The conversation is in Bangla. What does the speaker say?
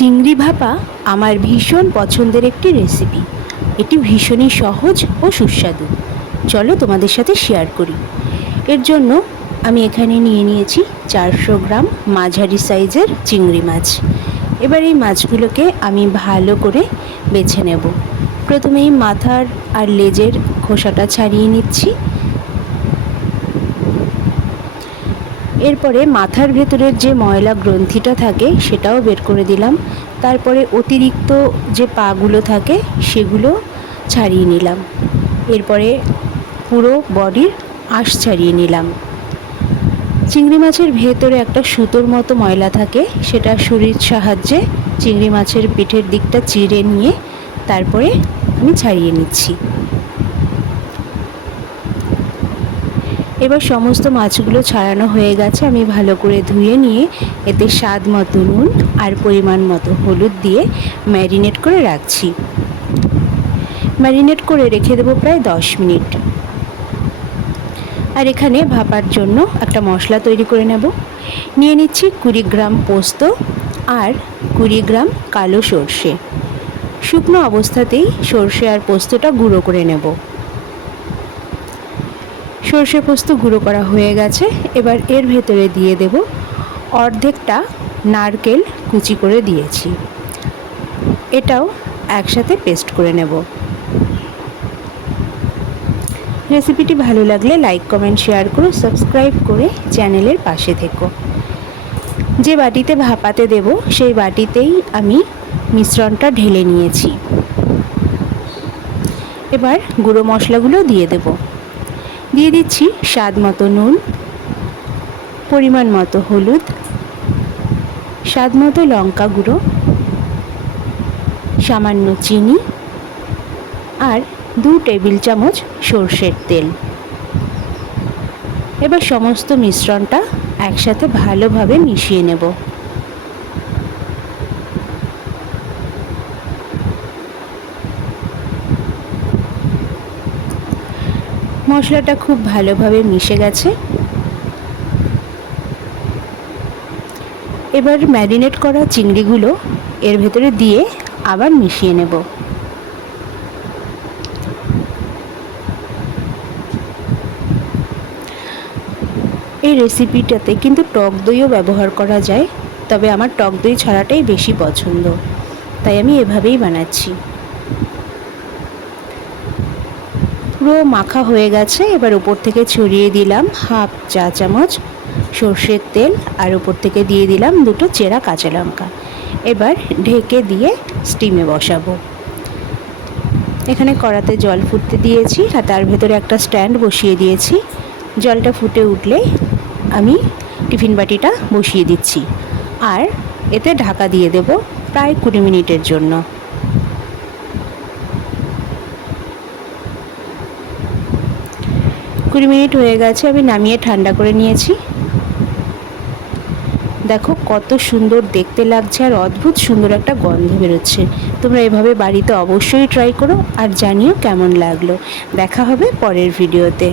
চিংড়ি ভাপা আমার ভীষণ পছন্দের একটি রেসিপি। এটি ভীষণই সহজ ও সুস্বাদু। চলো তোমাদের সাথে শেয়ার করি। এর জন্য আমি এখানে নিয়ে নিয়েছি 400 গ্রাম মাঝারি সাইজের চিংড়ি মাছ। এবার এই মাছগুলোকে আমি ভালো করে বেছে নেব। প্রথমেই মাথার আর লেজের খোসাটা ছাড়িয়ে নিচ্ছি। এরপরে মাথার ভেতরের যে ময়লা গ্রন্থিটা থাকে সেটাও বের করে দিলাম। তারপরে অতিরিক্ত যে পাগুলো থাকে সেগুলো ছাড়িয়ে নিলাম। এরপরে পুরো বডির আঁশ ছাড়িয়ে নিলাম। চিংড়ি মাছের ভেতরে একটা সুতোর মতো ময়লা থাকে, সেটা ছুরির সাহায্যে চিংড়ি মাছের পিঠের দিকটা চিরে নিয়ে তারপরে আমি ছাড়িয়ে নিচ্ছি। এবার সমস্ত মাছগুলো ছাড়ানো হয়ে গেছে। আমি ভালো করে ধুয়ে নিয়ে এতে স্বাদ মতো নুন আর পরিমাণ মতো হলুদ দিয়ে ম্যারিনেট করে রাখছি। ম্যারিনেট করে রেখে দেবো প্রায় 10 মিনিট। আর এখানে ভাপার জন্য একটা মশলা তৈরি করে নেব। নিয়ে নিচ্ছি 20 গ্রাম পোস্ত আর 20 গ্রাম কালো সর্ষে। শুকনো অবস্থাতেই সর্ষে আর পোস্তটা গুঁড়ো করে নেব। সর্ষে পোস্ত গুঁড়ো করা হয়ে গেছে। এবার এর ভেতরে দিয়ে দেব অর্ধেকটা নারকেল কুচি করে দিয়েছি। এটাও একসাথে পেস্ট করে নেব। রেসিপিটি ভালো লাগলে লাইক, কমেন্ট, শেয়ার করো, সাবস্ক্রাইব করে চ্যানেলের পাশে থেকো। যে বাটিতে ভাপাতে দেব সেই বাটিতেই আমি মিশ্রণটা ঢেলে নিয়েছি। এবার গুঁড়ো মশলাগুলো দিয়ে দেব। দিয়ে দিচ্ছি স্বাদ মতো নুন, পরিমাণ মতো হলুদ, স্বাদ মতো লঙ্কা গুঁড়ো, সামান্য চিনি আর 2 টেবিল চামচ সর্ষের তেল। এবার সমস্ত মিশ্রণটা একসাথে ভালোভাবে মিশিয়ে নেব। মশলাটা খুব ভালোভাবে মিশে গেছে। এবার ম্যারিনেট করা চিংড়িগুলো এর ভেতরে দিয়ে আবার মিশিয়ে নেব। এই রেসিপিটাতে কিন্তু টক দইও ব্যবহার করা যায়, তবে আমার টক দই ছাড়াটাই বেশি পছন্দ, তাই আমি এভাবেই বানাচ্ছি। পুরো মাখা হয়ে গেছে। এবার উপর থেকে ছড়িয়ে দিলাম হাফ চা চামচ সর্ষের তেল আর উপর থেকে দিয়ে দিলাম 2টো চেরা কাঁচা লঙ্কা। এবার ঢেকে দিয়ে স্টিমে বসাবো। এখানে কড়াতে জল ফুটতে দিয়েছি আর তার ভেতরে একটা স্ট্যান্ড বসিয়ে দিয়েছি। জলটা ফুটে উঠলে আমি টিফিন বাটিটা বসিয়ে দিচ্ছি আর এতে ঢাকা দিয়ে দেব প্রায় 20 মিনিটের জন্য। কুড়ি মিনিট হয়ে গেছে। আমি নামিয়ে ঠান্ডা করে নিয়েছি। দেখো কত সুন্দর দেখতে লাগছে আর অদ্ভুত সুন্দর একটা গন্ধ বেরোচ্ছে। তোমরা এভাবে বাড়িতে অবশ্যই ট্রাই করো আর জানিও কেমন লাগলো। দেখা হবে পরের ভিডিওতে।